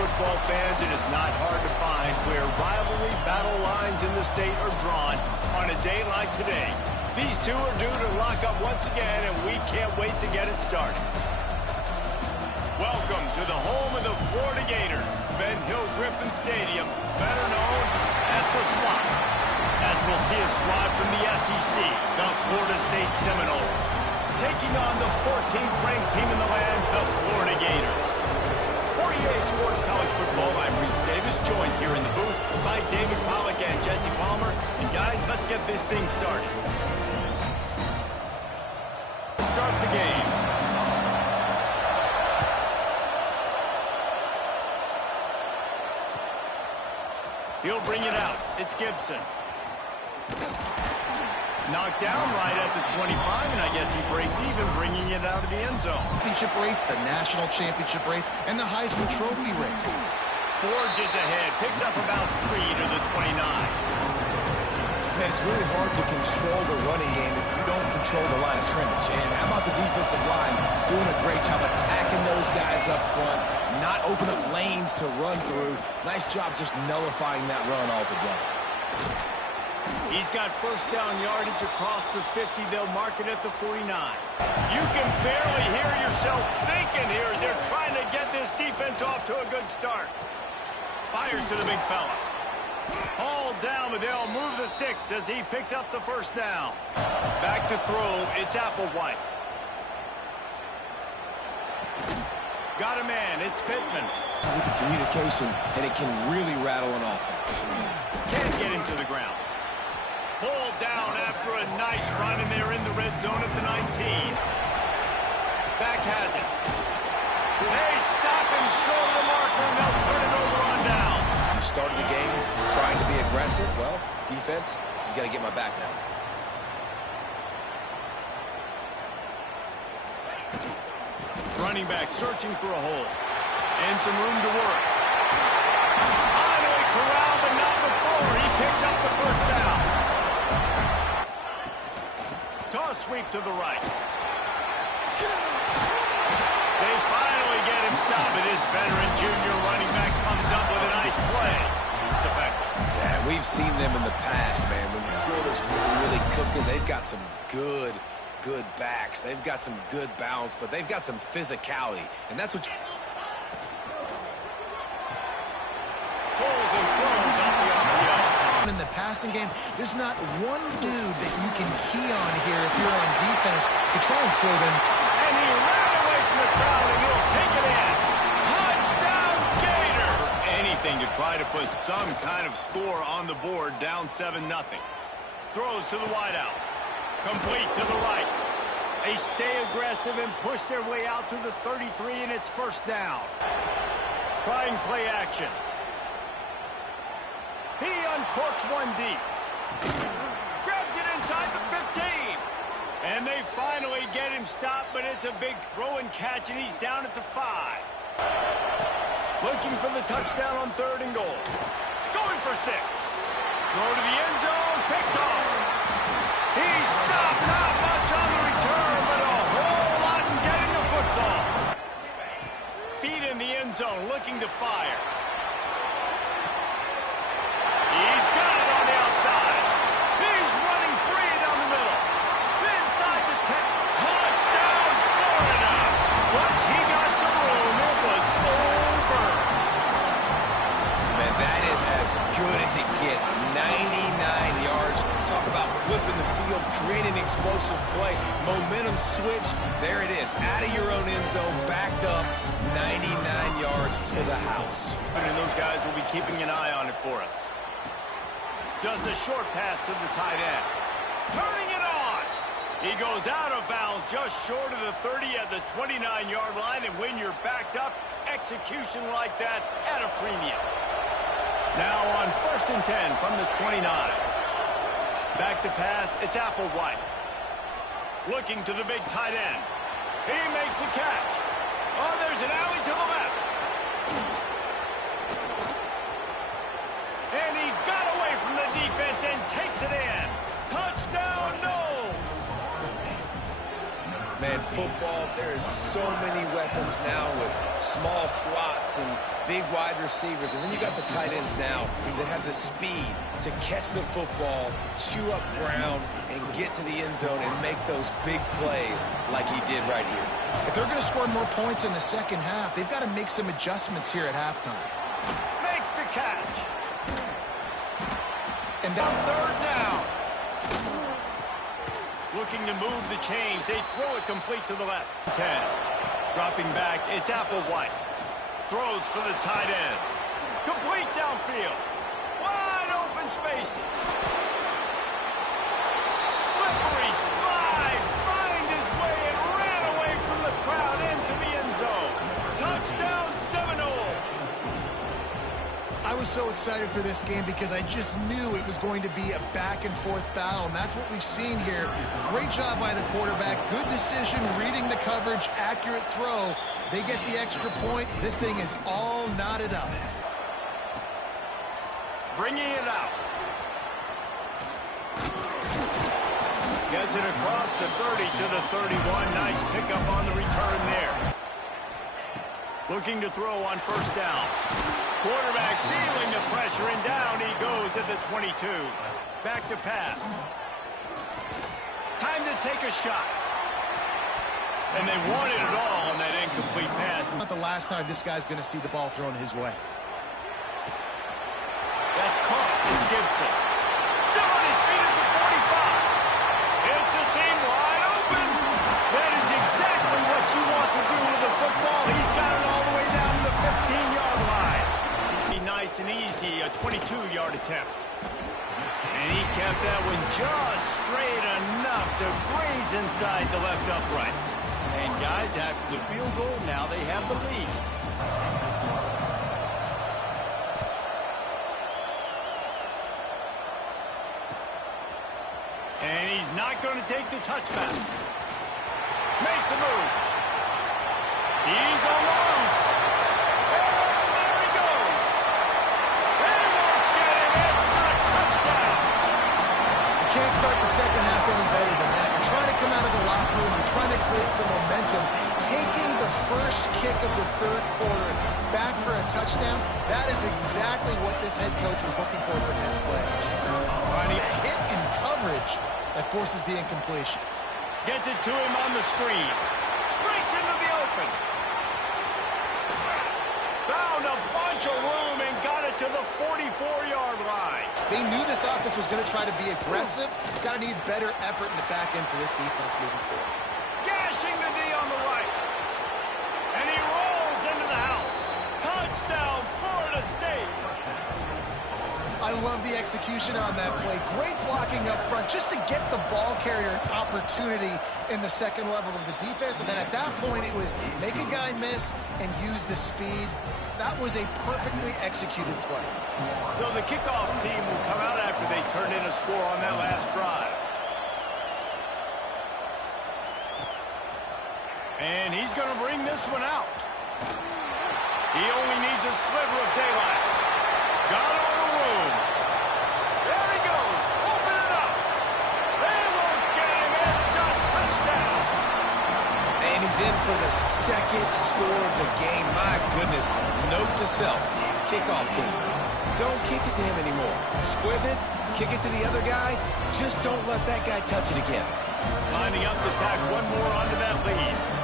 football fans, it is not hard to find where rivalry battle lines in the state are drawn on a day like today. These two are due to lock up once again, and we can't wait to get it started. Welcome to the home of the Florida Gators, Ben Hill Griffin Stadium, better known as the Swamp, as we'll see a squad from the SEC, the Florida State Seminoles, taking on the 14th ranked team in the land, the Florida Gators. For EA Sports College Football, I'm Reese Davis, joined here in the booth by David Pollack and Jesse Palmer. And guys, let's get this thing started. Start the game. He'll bring it out. It's Gibson. Knocked down right at the 25, and I guess he breaks even, bringing it out of the end zone. Championship race, the national championship race, and the Heisman Trophy race. Forges ahead, picks up about 3 to the 29. Man, it's really hard to control the running game if you don't control the line of scrimmage. And how about the defensive line doing a great job attacking those guys up front, not open up lanes to run through. Nice job just nullifying that run altogether. He's got first down yardage across the 50. They'll mark it at the 49. You can barely hear yourself thinking here as they're trying to get this defense off to a good start. Fires to the big fella. Hauled down, but they'll move the sticks as he picks up the first down. Back to throw, it's Applewhite. Got a man, it's Pittman. This is with the communication, and it can really rattle an offense. Can't get him to the ground. Pulled down after a nice run, and they're in the red zone at the 19. Back has it. They stop him short of the marker, and they'll turn it over on down. You started the game trying to be aggressive. Well, defense, you got to get my back now. Running back searching for a hole. And some room to work. Finally corralled, but not before. He picks up the first down. Toss sweep to the right. They finally get him stopped, and his veteran junior running back comes up with a nice play. It's effective. Yeah, we've seen them in the past, man. When Florida's really cooking, they've got some good backs. They've got some good balance, but they've got some physicality, and that's what Pulls and throws off the RPO. In the passing game, there's not one dude that you can key on here if you're on defense to try and slow them. And he ran away from the crowd, and he'll take it in. Touchdown, Gator! Anything to try to put some kind of score on the board, down 7-0. Throws to the wideout. Complete to the right. They stay aggressive and push their way out to the 33, and it's first down. Trying play action. He uncorks one deep. Grabs it inside the 15. And they finally get him stopped, but it's a big throw and catch, and he's down at the 5. Looking for the touchdown on 3rd and goal. Going for 6. Throw to the end zone, picked off. He's stopped, not much on the return, but a whole lot in getting the football. Feet in the end zone, looking to fire. He's got it on the outside. He's running free down the middle. Inside the 10. Touchdown, Florida. Once he got some room, it was over. Man, that is as good as it gets. 99 yards. Talk about flipping the field, creating an explosive play. Momentum switch. There it is. Out of your own end zone, backed up. 99 yards to the house. And those guys will be keeping an eye on it for us. Just a short pass to the tight end. Turning it on. He goes out of bounds just short of the 30 at the 29-yard line. And when you're backed up, execution like that at a premium. Now on 1st and 10 from the 29. Back to pass, it's Applewhite. Looking to the big tight end. He makes the catch. Oh, there's an alley to the left. And he got away from the defense and takes it in. Touchdown, Noles. Man, man. Football, there's so many weapons now with small slots and big wide receivers. And then you got the tight ends now that have the speed to catch the football, chew up ground, and get to the end zone and make those big plays like he did right here. If they're going to score more points in the second half, they've got to make some adjustments here at halftime. Makes the catch. And On third down. Looking to move the chains. They throw it complete to the left. 10. Dropping back. It's Applewhite. Throws for the tight end. Complete downfield. Wide open spaces. Slippery slide. Find his way and ran away from the crowd into the end zone. Touchdown Seminoles. I was so excited for this game because I just knew it was going to be a back-and-forth battle, and that's what we've seen here. Great job by the quarterback. Good decision, reading the coverage, accurate throw. They get the extra point. This thing is all knotted up. Bringing it out. Gets it across the 30 to the 31. Nice pickup on the return there. Looking to throw on first down. Quarterback feeling the pressure, and down he goes at the 22. Back to pass. Time to take a shot. And they wanted it all on that incomplete pass. Not the last time this guy's going to see the ball thrown his way. That's caught. It's Gibson. Still on his feet at the 45. It's a seam wide open. That is exactly what you want to do with the football. He's got it all the way down to the 15-yard line. Nice and easy, a 22-yard attempt. And he kept that one just straight enough to graze inside the left upright. And guys, after the field goal, now they have the lead. And he's not going to take the touchback. Makes a move. He's on the loose. And there he goes. They won't get him. It's a touchdown. You can't start the second half any better than that. You're trying to come out of the locker room. You're trying to create some momentum. Taking the first kick of the third quarter back for a touchdown, that is exactly what this head coach was looking for from his players. Finding a hit in coverage that forces the incompletion. Gets it to him on the screen. Breaks into the open. Found a bunch of room and got it to the 44-yard line. They knew this offense was going to try to be aggressive. Got to need better effort in the back end for this defense moving forward. Gashing the D on the right. And he rolls into the house. Touchdown, Florida State. I love the execution on that play. Great blocking up front just to get the ball carrier an opportunity in the second level of the defense. And then at that point, it was make a guy miss and use the speed. That was a perfectly executed play. So the kickoff team will come out after they turn in a score on that last drive. And he's going to bring this one out. He only needs a sliver of daylight. Got all the room. There he goes. Open it up. They won't get him. It's a touchdown. And he's in for the second score of the game. My goodness. Note to self. Kickoff team. Don't kick it to him anymore. Squib it. Kick it to the other guy. Just don't let that guy touch it again. Lining up to tack one more onto that lead.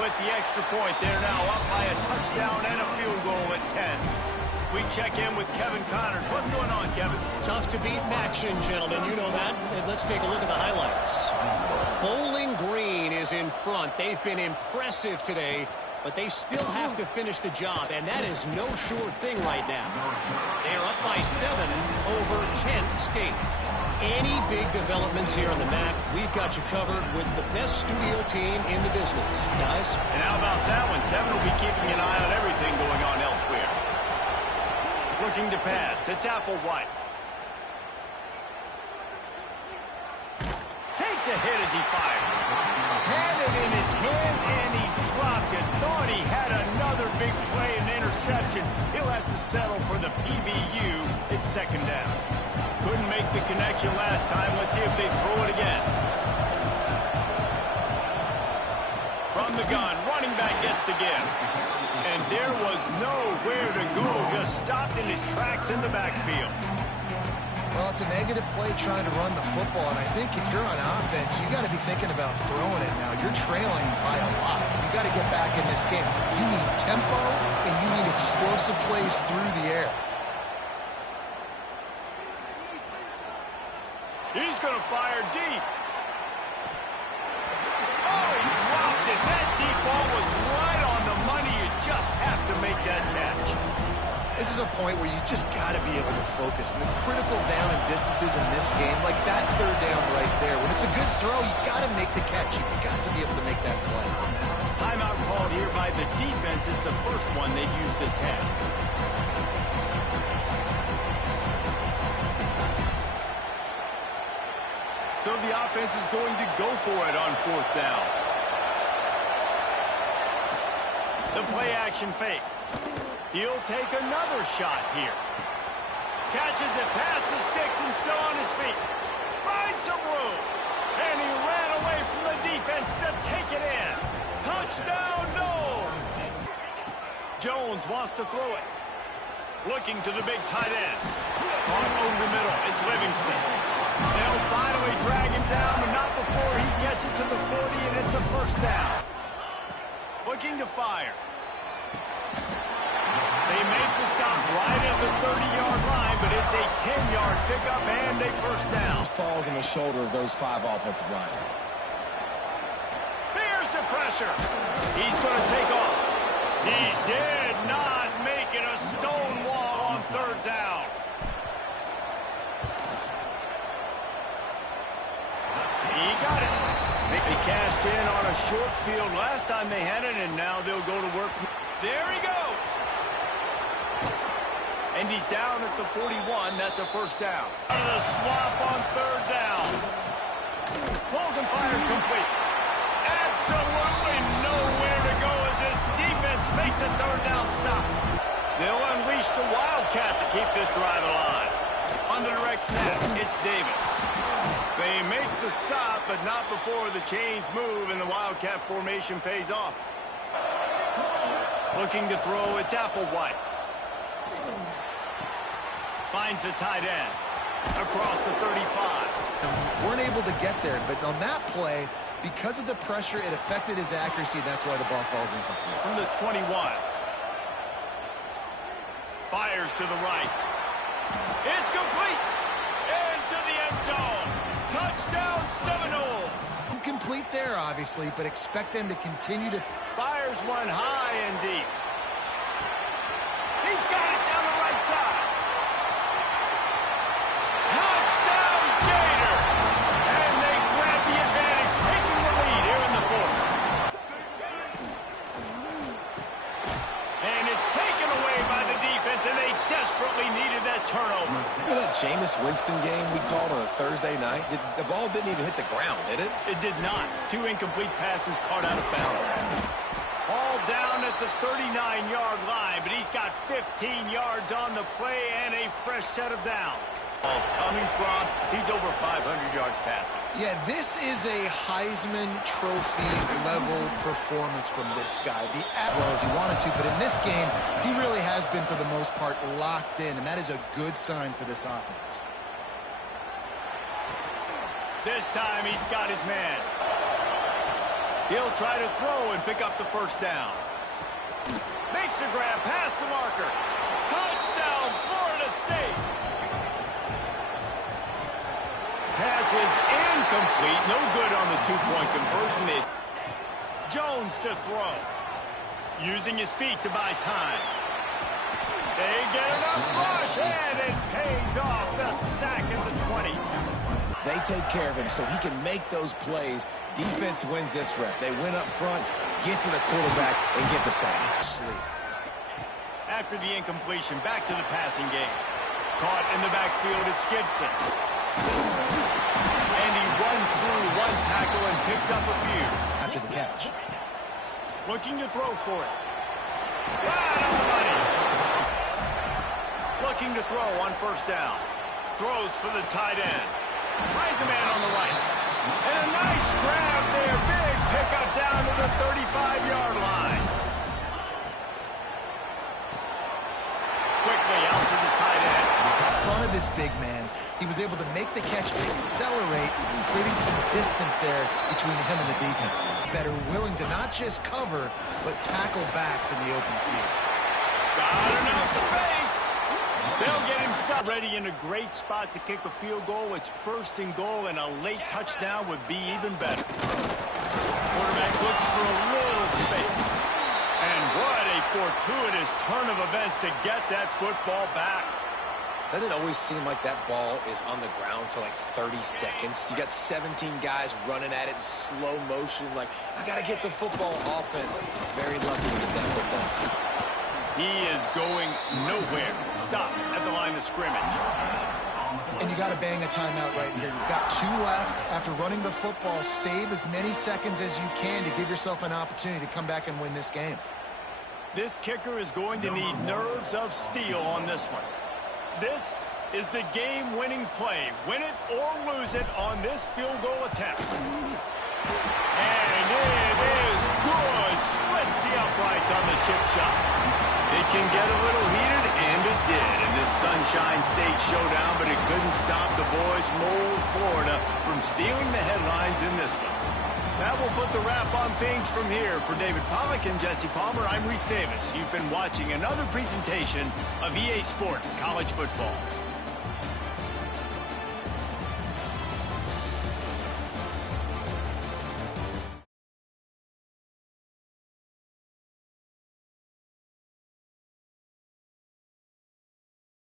With the extra point, they're now up by a touchdown and a field goal at 10. We check in with Kevin Connors. What's going on, Kevin? Tough to beat action, gentlemen. You know that. And let's take a look at the highlights. Bowling Green is in front. They've been impressive today, but they still have to finish the job, and that is no sure thing right now. They are up by 7 over Kent State. Any big developments here on the map, we've got you covered with the best studio team in the business. Guys? And how about that one? Kevin will be keeping an eye on everything going on elsewhere. Looking to pass. It's Applewhite. Takes a hit as he fires. Had it in his hands, and he dropped it. Thought he had another big play and interception. He'll have to settle for the PBU. It's second down. Couldn't make the connection last time. Let's see if they throw it again. From the gun, running back gets the give. And there was nowhere to go, just stopped in his tracks in the backfield. Well, it's a negative play trying to run the football, and I think if you're on offense, you got to be thinking about throwing it now. You're trailing by a lot. You got to get back in this game. You need tempo, and you need explosive plays through the air. He's going to fire deep. Oh, he dropped it. That deep ball was right on the money. You just have to make that catch. This is a point where you just got to be able to focus. And the critical down and distances in this game, like that third down right there, when it's a good throw, you got to make the catch. You got to be able to make that play. Timeout called here by the defense. It's the first one they've used this half. So the offense is going to go for it on fourth down. The play action fake. He'll take another shot here. Catches it past the sticks and still on his feet. Finds some room. And he ran away from the defense to take it in. Touchdown, no! Jones wants to throw it. Looking to the big tight end. Caught over the middle. It's Livingston. They'll finally drag him down, but not before he gets it to the 40, and it's a first down. Looking to fire. They make the stop right at the 30-yard line, but it's a 10-yard pickup and a first down. Falls on the shoulder of those 5 offensive linemen. Here's the pressure. He's going to take off. He did not make it a stone wall on third down. He got it. They cashed in on a short field last time they had it, and now they'll go to work. There he goes. And he's down at the 41. That's a first down. Out of the swamp on third down. Pulls and fires complete. Absolutely nowhere to go as this defense makes a third down stop. They'll unleash the Wildcat to keep this drive alive. On the direct snap, it's Davis. They make the stop, but not before the chains move and the Wildcat formation pays off. Looking to throw, it's Applewhite. Finds the tight end across the 35. Weren't able to get there, but on that play, because of the pressure, it affected his accuracy, and that's why the ball falls incomplete. From the 21. Fires to the right. It's complete. Into the end zone. Touchdown, Seminoles. Incomplete there, obviously, but expect them to continue to... Fires one high and deep. He's got it down the right side. Touchdown, Gator. And they grab the advantage, taking the lead here in the fourth. And it's taken away by the defense, and they desperately needed that turnover. Remember that Jameis Winston game we called on a Thursday night? The ball didn't even hit the ground, did it? It did not. 2 incomplete passes caught out of bounds. All down at the 39-yard line, but he's got 15 yards on the play and a fresh set of downs. Ball's coming from, he's over 500 yards passing. Yeah, this is a Heisman Trophy level performance from this guy. As well as he wanted to, but in this game, he really has been, for the most part, locked in, and that is a good sign for this offense. This time he's got his man. He'll try to throw and pick up the first down. Makes the grab past the marker. Touchdown, Florida State. Pass is incomplete. No good on the two-point conversion. Jones to throw. Using his feet to buy time. They get enough rush, and it pays off. The sack at the 20. They take care of him so he can make those plays. Defense wins this rep. They win up front, get to the quarterback, and get the sack. After the incompletion, back to the passing game. Caught in the backfield, it's Gibson. And he runs through one tackle and picks up a few. After the catch. Looking to throw for it. Right on the money. Looking to throw on first down. throws for the tight end. Finds a man on the right. And a nice grab there. Big pickup down to the 35-yard line. Quickly out to the tight end. In front of this big man, he was able to make the catch, accelerate, creating some distance there between him and the defense that are willing to not just cover, but tackle backs in the open field. Got enough space. They'll get him stopped. Ready in a great spot to kick a field goal. It's 1st and goal, and a late touchdown would be even better. Quarterback looks for a little space. And what a fortuitous turn of events to get that football back. Doesn't it always seem like that ball is on the ground for like 30 seconds? You got 17 guys running at it in slow motion. Like, I got to get the football. Offense, very lucky to get that football. He is going nowhere. Stop at the line of scrimmage. And you got to bang a timeout right here. You've got 2 left. After running the football, save as many seconds as you can to give yourself an opportunity to come back and win this game. This kicker is going to need nerves of steel on this one. This is the game-winning play. Win it or lose it on this field goal attempt. And it is good. Splits the uprights on the chip shot. It can get a little heated, and it did in this Sunshine State showdown, but it couldn't stop the boys from old Florida from stealing the headlines in this one. That will put the wrap on things from here. For David Pollack and Jesse Palmer, I'm Reese Davis. You've been watching another presentation of EA Sports College Football.